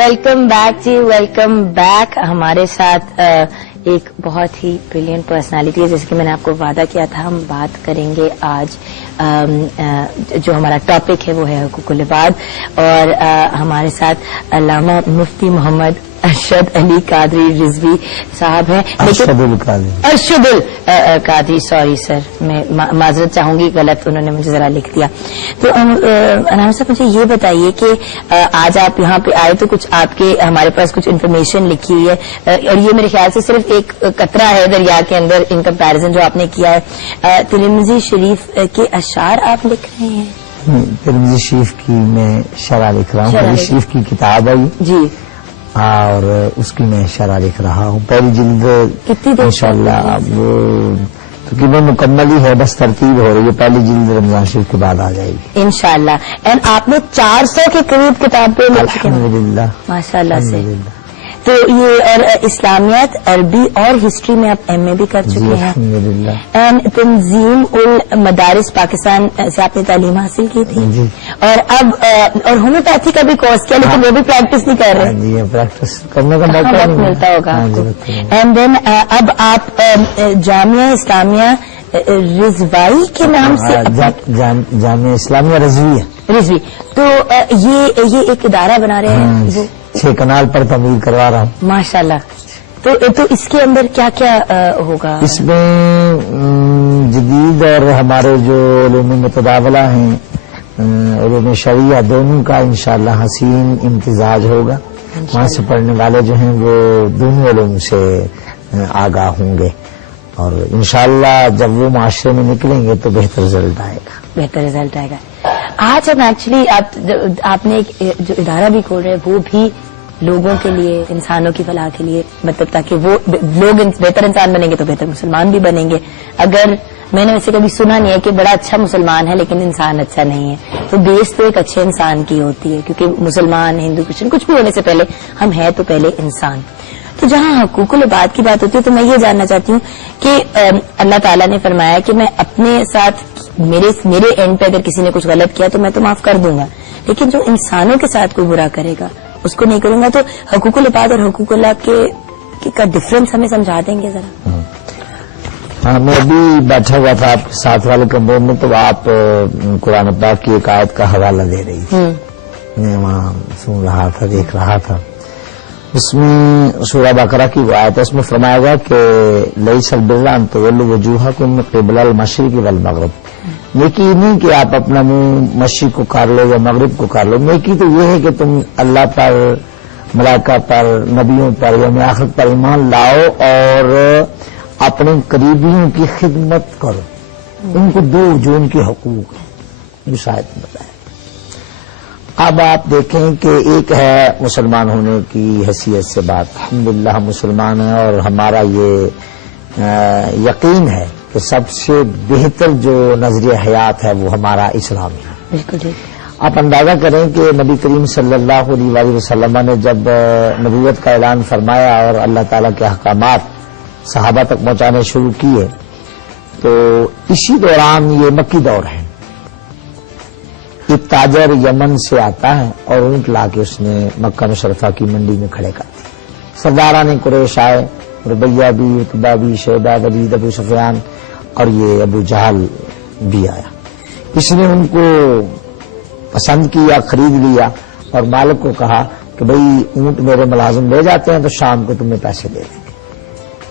Welcome back جی، welcome back. ہمارے ساتھ ایک بہت ہی بریلینٹ پرسنالٹی ہے. جیسے کہ میں نے آپ کو وعدہ کیا تھا، ہم بات کریں گے آج جو ہمارا ٹاپک ہے وہ ہے حقوق العباد، اور ہمارے ساتھ علامہ مفتی محمد ارشد علی قادری رضوی صاحب ہیں. ارشد القادری، سوری سر، میں معذرت چاہوں گی، غلط انہوں نے مجھے ذرا لکھ دیا. تو علامہ صاحب مجھے یہ بتائیے کہ آج آپ یہاں پہ آئے تو کچھ آپ کے ہمارے پاس کچھ انفارمیشن لکھی ہوئی ہے، اور یہ میرے خیال سے صرف ایک قطرہ ہے دریا کے اندر ان کمپیرزن جو آپ نے کیا ہے. ترمذی شریف کے اشعار آپ لکھ رہے ہیں؟ ترمذی شریف کی میں شرح لکھ رہا ہوں. ترمذی شریف کی کتاب ہے جی، اور اس کی میں شرح لکھ رہا ہوں. پہلی جلد کتنی دیر انشاءاللہ اب تقریباً مکمل ہی ہے، بس ترتیب ہو رہی ہے. پہلی جلد رمضان شریف کے بعد آ جائے گی انشاءاللہ. اینڈ آپ نے 400 کے قریب کتاب پہ الحمدللہ ماشاء اللہ سے. تو یہ اور اسلامیات، عربی اور ہسٹری میں آپ ایم اے بھی کر چکے ہیں. الحمدللہ. اینڈ تنظیم المدارس پاکستان سے آپ نے تعلیم حاصل کی تھی جی. اور اب اور ہومیوپیتھی کا بھی کورس کیا، لیکن وہ بھی پریکٹس نہیں کر رہے. جی، پریکٹس کرنے کا موقع ملتا ہوگا آپ کو. اینڈ دین اب آپ جامعہ اسلامیہ رضوی کے نام سے جامعہ اسلامیہ رضوی، تو یہ ایک ادارہ بنا رہے ہیں. 6 کنال پر تعمیر کروا رہا ہوں ماشاءاللہ. تو اس کے اندر کیا کیا ہوگا؟ اس میں جدید اور ہمارے جو علوم متداولہ ہیں، علوم شریعہ، دونوں کا انشاءاللہ حسین امتزاج ہوگا. وہاں سے پڑھنے والے جو ہیں وہ دونوں علوم سے آگاہ ہوں گے، اور انشاءاللہ جب وہ معاشرے میں نکلیں گے تو بہتر رزلٹ آئے گا. بہتر رزلٹ آئے گا. آج ہم ایکچولی آپ نے جو ادارہ بھی کھول رہے ہیں وہ بھی لوگوں کے لیے، انسانوں کی فلاح کے لیے، مطلب تاکہ وہ لوگ بہتر انسان بنیں گے تو بہتر مسلمان بھی بنیں گے. اگر میں نے ویسے کبھی سنا نہیں ہے کہ بڑا اچھا مسلمان ہے لیکن انسان اچھا نہیں ہے، تو بیس تو ایک اچھے انسان کی ہوتی ہے، کیونکہ مسلمان، ہندو، کرسچن کچھ بھی ہونے سے پہلے ہم ہیں تو پہلے انسان. تو جہاں حقوق العباد کی بات ہوتی ہے تو میں یہ جاننا چاہتی ہوں کہ اللہ تعالیٰ نے فرمایا کہ میں اپنے ساتھ میرے اینڈ پہ اگر کسی نے کچھ غلط کیا تو میں تو معاف کر دوں گا، لیکن جو انسانوں کے ساتھ کوئی برا کرے گا اس کو نہیں کروں گا. تو حقوق العباد اور حقوق اللہ کا ڈفرنس ہمیں سمجھا دیں گے ذرا؟ ہاں، میں ابھی بیٹھا ہوا تھا آپ کے ساتھ والے کمرے میں، تو آپ قرآن پاک کی ایک آیت کا حوالہ دے رہی تھی. میں وہاں سن رہا تھا، دیکھ رہا تھا. اس میں سورہ بقرہ کی وہ آیت ہے، اس میں فرمایا گیا کہ لیس البر ان تولوا وجوہکم قبل المشرق والمغرب. نیکی نہیں کہ آپ اپنا منہ مشرق کو کر لو یا مغرب کو کر لو. نیکی تو یہ ہے کہ تم اللہ پر، ملائکہ پر، نبیوں پر، یوم آخرت پر ایمان لاؤ اور اپنے قریبیوں کی خدمت کرو، ان کو دو جو ان کے حقوق ہیں. اس آیت میں بتایا. اب آپ دیکھیں کہ ایک ہے مسلمان ہونے کی حیثیت سے بات، الحمدللہ ہم مسلمان ہیں، اور ہمارا یہ یقین ہے کہ سب سے بہتر جو نظریہ حیات ہے وہ ہمارا اسلامی ہے. بالکل. آپ اندازہ کریں کہ نبی کریم صلی اللہ علیہ وسلم نے جب نبوت کا اعلان فرمایا اور اللہ تعالیٰ کے احکامات صحابہ تک پہنچانے شروع کیے، تو اسی دوران یہ مکی دور ہے. ایک تاجر یمن سے آتا ہے اور اونٹ لا کے اس نے مکہ مشرفہ کی منڈی میں کھڑے کر دیے. سرداران قریش آئے، ربیہ بھی، عتبہ بھی، شیبہ، ولید، ابو سفیان، اور یہ ابو جہل بھی آیا. اس نے ان کو پسند کیا، خرید لیا، اور مالک کو کہا کہ بھئی اونٹ میرے ملازم لے جاتے ہیں تو شام کو تمہیں پیسے دے دیں گے.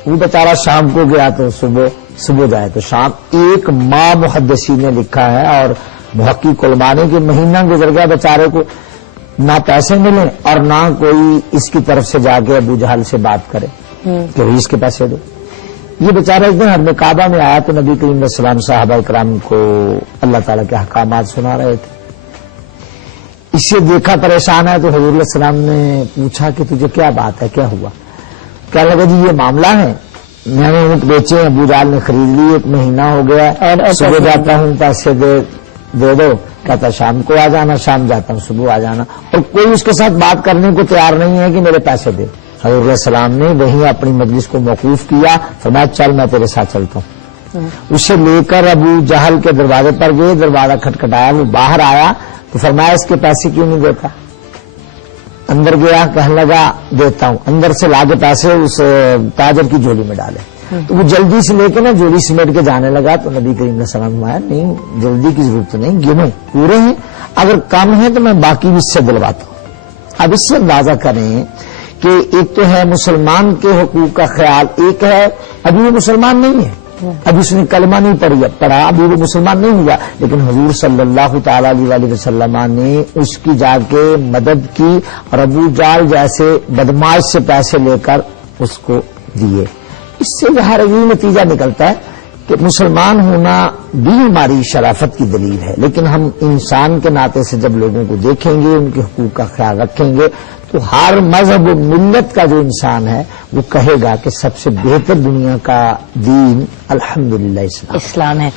وہ بیچارہ شام کو گیا تو صبح جائے تو شام. 1 ماہ محدثین نے لکھا ہے اور محقق علماء نے کہ مہینہ گزر گیا بیچارے کو، نہ پیسے ملے اور نہ کوئی اس کی طرف سے جا کے ابو جہل سے بات کرے کہ اس کے پیسے دو. یہ بیچارہ ایک دن حرم کعبہ میں آیا تو نبی کریم علیہ السلام صحابہ کرام کو اللہ تعالیٰ کے احکامات سنا رہے تھے. اسے دیکھا پریشان ہے تو حضور علیہ السلام نے پوچھا کہ تجھے کیا بات ہے، کیا ہوا؟ کہنے لگا جی یہ معاملہ ہے، میں نے اونٹ بیچے، ابو جہل نے خرید لی، 1 مہینہ ہو گیا، صبح جاتا ہوں پیسے دے دو، کہتا شام کو آ جانا، شام جاتا ہوں صبح آ جانا، اور کوئی اس کے ساتھ بات کرنے کو تیار نہیں ہے کہ میرے پیسے دے. حضور علیہ السلام نے وہیں اپنی مجلس کو موقوف کیا، فرمایا چل میں تیرے ساتھ چلتا ہوں. اسے لے کر ابو جہل کے دروازے پر گئے، دروازہ کھٹکھٹایا، وہ باہر آیا تو فرمایا اس کے پیسے کیوں نہیں دیتا؟ اندر گیا، کہنے لگا دیتا ہوں، اندر سے لا کے پیسے اس تاجر کی جھولی میں ڈالے، تو وہ جلدی سے لے کے نا جھولی سمیٹ کے جانے لگا، تو نبی کریم علیہ السلام نے نہیں جلدی کی ضرورت نہیں، گنو پورے ہیں، اگر کم ہے تو میں باقی بھی اس سے دلواتا ہوں۔ اب اس سے اندازہ کریں کہ ایک تو ہے مسلمان کے حقوق کا خیال، ایک ہے ابھی وہ مسلمان نہیں ہے، ابھی اس نے کلمہ نہیں پڑھا، ابھی وہ مسلمان نہیں ہوا، لیکن حضور صلی اللہ تعالی علیہ وسلم نے اس کی جا کے مدد کی اور ابو جال جیسے بدماش سے پیسے لے کر اس کو دیے۔ اس سے ظاہر یہ نتیجہ نکلتا ہے کہ مسلمان ہونا بھی ہماری شرافت کی دلیل ہے، لیکن ہم انسان کے ناطے سے جب لوگوں کو دیکھیں گے، ان کے حقوق کا خیال رکھیں گے، تو ہر مذہب و ملت کا جو انسان ہے وہ کہے گا کہ سب سے بہتر دنیا کا دین الحمدللہ اسلام ہے۔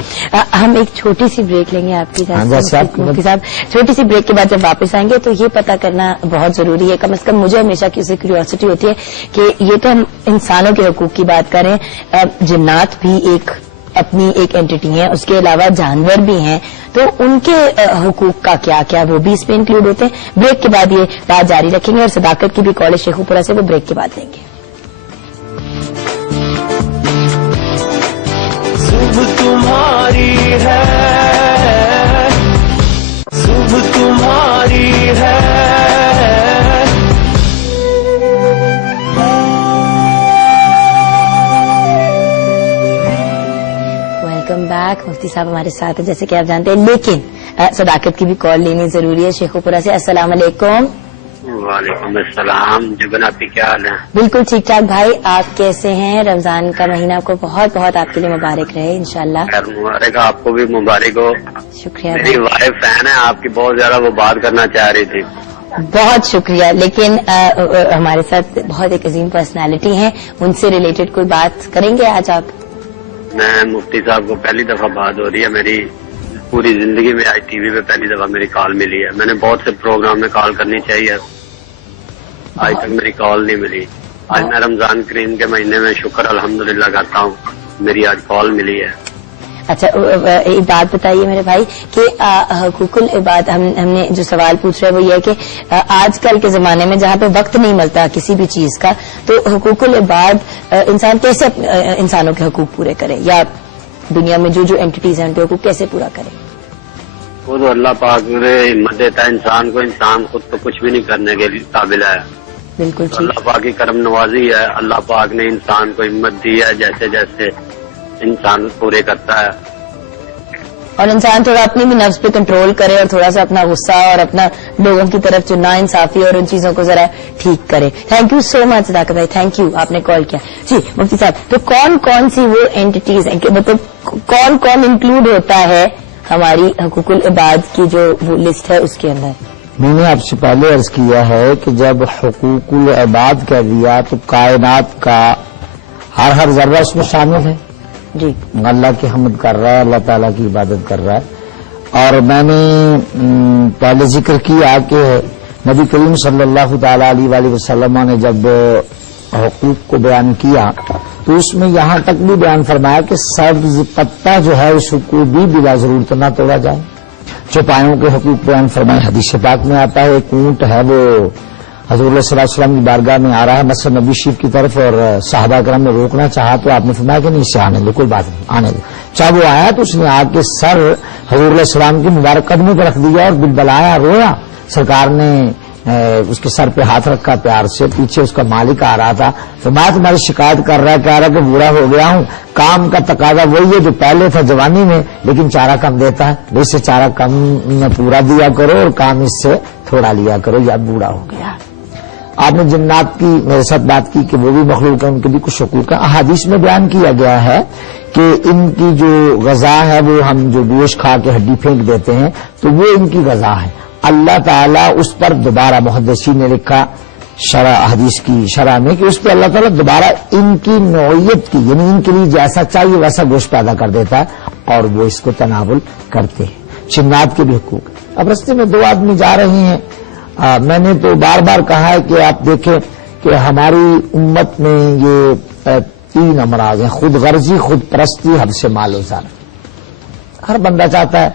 ہم ایک چھوٹی سی بریک لیں گے آپ کی مفتی صاحب، چھوٹی سی بریک کے بعد جب واپس آئیں گے تو یہ پتہ کرنا بہت ضروری ہے، کم از کم مجھے ہمیشہ کی کیوریوسٹی ہوتی ہے کہ یہ تو ہم انسانوں کے حقوق کی بات کریں، جنات بھی اپنی ایک اینٹی ہیں، اس کے علاوہ جانور بھی ہیں، تو ان کے حقوق کا کیا وہ بھی اس میں انکلوڈ ہوتے ہیں؟ بریک کے بعد یہ بات جاری رکھیں گے، اور صداقت کی بھی کال شیخو پورہ سے، وہ بریک کے بعد لیں گے۔ صبح تمہاری ہے، صبح تمہاری ہے، ویلکم بیک۔ مفتی صاحب ہمارے ساتھ ہیں جیسے کہ آپ جانتے ہیں، لیکن صداقت کی بھی کال لینی ضروری ہے شیخو پورہ سے۔ السلام علیکم۔ وعلیکم السلام جبن، آپ کی کیا حال ہے؟ بالکل ٹھیک ٹھاک بھائی، آپ کیسے ہیں؟ رمضان کا مہینہ کو بہت بہت آپ کے لیے مبارک رہے انشاءاللہ۔ خیر مبارک، آپ کو بھی مبارک ہو۔ شکریہ میری وائف فین ہے آپ کی بہت زیادہ، وہ بات کرنا چاہ رہی تھی۔ بہت شکریہ، لیکن ہمارے ساتھ بہت ایک عظیم پرسنالٹی ہیں، ان سے ریلیٹڈ کوئی بات کریں گے آج آپ؟ میں مفتی صاحب کو پہلی دفعہ بات ہو رہی ہے میری پوری زندگی میں، آج ٹی وی پہ پہلی دفعہ میری کال ملی ہے۔ میں نے بہت سے پروگرام میں کال کرنی چاہیے، آج تک میری کال نہیں ملی۔ آج میں رمضان کریم کے مہینے میں شکر الحمدللہ کرتا ہوں، میری آج کال ملی ہے۔ اچھا ایک بات بتائیے میرے بھائی کہ حقوق العباد ہم نے جو سوال پوچھ رہے ہیں وہ یہ ہے کہ آج کل کے زمانے میں جہاں پہ وقت نہیں ملتا کسی بھی چیز کا، تو حقوق العباد انسان کیسے انسانوں کے حقوق پورے کرے، یا دنیا میں جو اینٹیز ہیں ان کے حقوق کیسے پورا کرے؟ وہ تو اللہ پاک نے ہمت دیتا ہے انسان کو، انسان خود تو کچھ بھی نہیں کرنے کے قابل ہے۔ بالکل اللہ پاک کی کرم نوازی ہے، اللہ پاک نے انسان کو ہمت دی ہے، جیسے جیسے انسان پورے کرتا ہے۔ اور انسان تھوڑا اپنی بھی نفس پہ کنٹرول کرے اور تھوڑا سا اپنا غصہ اور اپنا لوگوں کی طرف جو نا انصافی اور ان چیزوں کو ذرا ٹھیک کرے۔ تھینک یو سو مچ صداقت بھائی، تھینک یو، آپ نے کال کیا۔ جی مفتی صاحب، تو کون کون سی وہ اینٹیز ہیں کہ مطلب کون کون انکلوڈ ہوتا ہے ہماری حقوق العباد کی جو وہ لسٹ ہے اس کے اندر؟ میں نے آپ سے پہلے عرض کیا ہے کہ جب حقوق العباد کہہ دیا تو کائنات کا ہر ذرہ اس میں شامل ہے۔ جی، اللہ کی حمد کر رہا ہے، اللہ تعالیٰ کی عبادت کر رہا ہے۔ اور میں نے پہلے ذکر کیا کہ نبی کریم صلی اللہ تعالی علیہ وآلہ وسلم نے جب حقوق کو بیان کیا تو اس میں یہاں تک بھی بیان فرمایا کہ سبز پتہ جو ہے اس کو بھی بلا ضرورت نہ توڑا جائے۔ چوپایوں کے حقوق بیان فرمائے، حدیث پاک میں آتا ہے ایک اونٹ ہے وہ حضور صلی اللہ علیہ وسلم کی بارگاہ میں آ رہا ہے مسجد نبی شریف کی طرف، اور صحابہ کرام نے روکنا چاہا تو آپ نے فرمایا کہ نہیں اسے آنے دو، کوئی بات نہیں آنے دو۔ جب وہ آیا تو اس نے آ کے سر حضور علیہ السلام کی مبارک قدموں پہ رکھ دیا اور بلبلایا، رویا۔ سرکار نے اس کے سر پہ ہاتھ رکھا پیار سے، پیچھے اس کا مالک آ رہا تھا، فرمایا تمہاری شکایت کر رہا ہے، کہہ رہا ہے کہ بوڑھا ہو گیا ہوں، کام کا تقاضا وہی ہے جو پہلے تھا جوانی میں، لیکن چارہ کم دیتا ہے، اس سے چارہ کم میں پورا دیا کرو اور کام اس سے تھوڑا لیا کرو، یا بوڑھا ہو گیا۔ آپ نے جنات کی میرے ساتھ بات کی کہ وہ بھی مخلوق ہیں، ان کے بھی کچھ حقوق ہیں۔ احادیث میں بیان کیا گیا ہے کہ ان کی جو غذا ہے وہ ہم جو گوشت کھا کے ہڈی پھینک دیتے ہیں تو وہ ان کی غذا ہے، اللہ تعالیٰ اس پر دوبارہ، محدثین نے لکھا شرح حدیث کی شرح میں کہ اس پہ اللہ تعالیٰ دوبارہ ان کی نوعیت کی، یعنی ان کے لیے جیسا چاہیے ویسا گوشت پیدا کر دیتا ہے اور وہ اس کو تناول کرتے ہیں۔ جنات کے بھی حقوق۔ اب رستے میں دو آدمی جا رہے ہیں، میں نے تو بار بار کہا ہے کہ آپ دیکھیں کہ ہماری امت میں یہ 3 امراض ہیں: خود غرضی، خود پرستی، حد سے مال وزار۔ ہر بندہ چاہتا ہے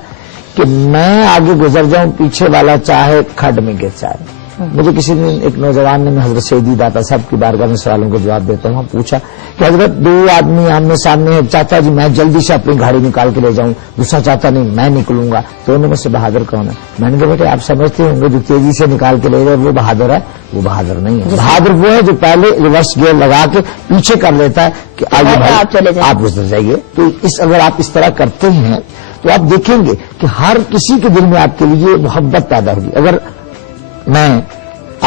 کہ میں آگے گزر جاؤں، پیچھے والا چاہے کھڈ میں گر جائے۔ مجھے کسی نے ایک نوجوان نے، میں حضرت سیدی داتا صاحب کی بارگاہ میں سوالوں کے جواب دیتا ہوں، پوچھا کہ حضرت دو آدمی آمنے سامنے ہے، چاچا جی میں جلدی سے اپنی گاڑی نکال کے لے جاؤں، دوسرا چاہتا نہیں میں نکلوں گا، تو انہوں میں سے بہادر کون ہے؟ میں نے کہا بیٹے آپ سمجھتے ہوں گے جو تیزی سے نکال کے لے جائے وہ بہادر ہے؟ وہ بہادر نہیں ہے، بہادر وہ ہے جو پہلے ریورس گیئر لگا کے پیچھے کر لیتا ہے کہ آگے آپ گزر جائیے۔ تو اگر آپ اس طرح کرتے ہیں تو آپ دیکھیں گے کہ ہر کسی کے دل میں آپ کے لیے محبت پیدا ہوگی۔ اگر میں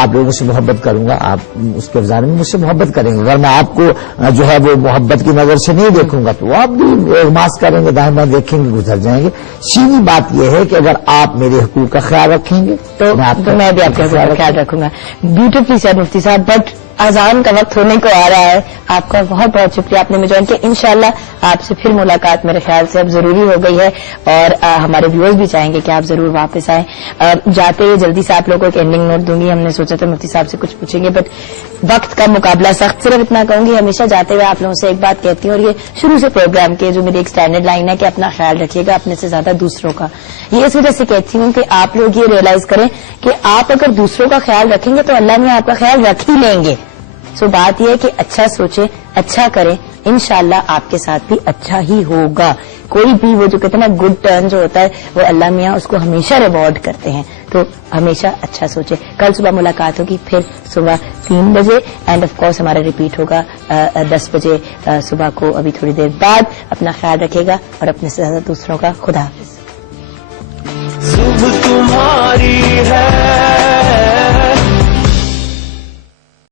آپ لوگوں سے محبت کروں گا، آپ اس کے افزار میں مجھ سے محبت کریں گے، اگر میں آپ کو جو ہے وہ محبت کی نظر سے نہیں دیکھوں گا تو آپ بھی اغماس کریں گے، دائیں بائیں دیکھیں گے، گزر جائیں گے۔ سیدھی بات یہ ہے کہ اگر آپ میرے حقوق کا خیال رکھیں گے تو میں بھی آپ کے حقوق کا خیال رکھوں گا۔ بیوٹیفلی سیڈ مفتی صاحب، بٹ اذان کا وقت ہونے کو آ رہا ہے۔ آپ کا بہت بہت شکریہ، آپ نے مجھے جوائن کیا۔ انشاءاللہ آپ سے پھر ملاقات میرے خیال سے اب ضروری ہو گئی ہے، اور ہمارے ویورز بھی چاہیں گے کہ آپ ضرور واپس آئیں۔ جاتے ہوئے جلدی سے آپ لوگوں کو ایک اینڈنگ نوٹ دوں گی، ہم نے سوچا تھا مفتی صاحب سے کچھ پوچھیں گے بٹ وقت کا مقابلہ سخت۔ صرف اتنا کہوں گی، ہمیشہ جاتے ہوئے آپ لوگوں سے ایک بات کہتی ہوں، اور یہ شروع سے پروگرام کے جو میری ایک اسٹینڈرڈ لائن ہے کہ اپنا خیال رکھیے گا اپنے سے زیادہ دوسروں کا۔ یہ اس وجہ سے کہتی ہوں کہ آپ لوگ یہ ریئلائز کریں کہ آپ اگر دوسروں کا خیال رکھیں گے تو اللہ میں آپ کا خیال رکھ ہی لیں گے۔ سو بات یہ ہے کہ اچھا سوچیں، اچھا کریں، انشاءاللہ آپ کے ساتھ بھی اچھا ہی ہوگا۔ کوئی بھی وہ جو کہتے ہیں نا گڈ ٹرن جو ہوتا ہے وہ اللہ میاں اس کو ہمیشہ ریوارڈ کرتے ہیں، تو ہمیشہ اچھا سوچیں۔ کل صبح ملاقات ہوگی پھر صبح 3 بجے، اینڈ آف کورس ہمارا ریپیٹ ہوگا 10 بجے صبح کو، ابھی تھوڑی دیر بعد۔ اپنا خیال رکھے گا اور اپنے سے زیادہ دوسروں کا۔ خدا حافظ۔ صبح تمہاری ہے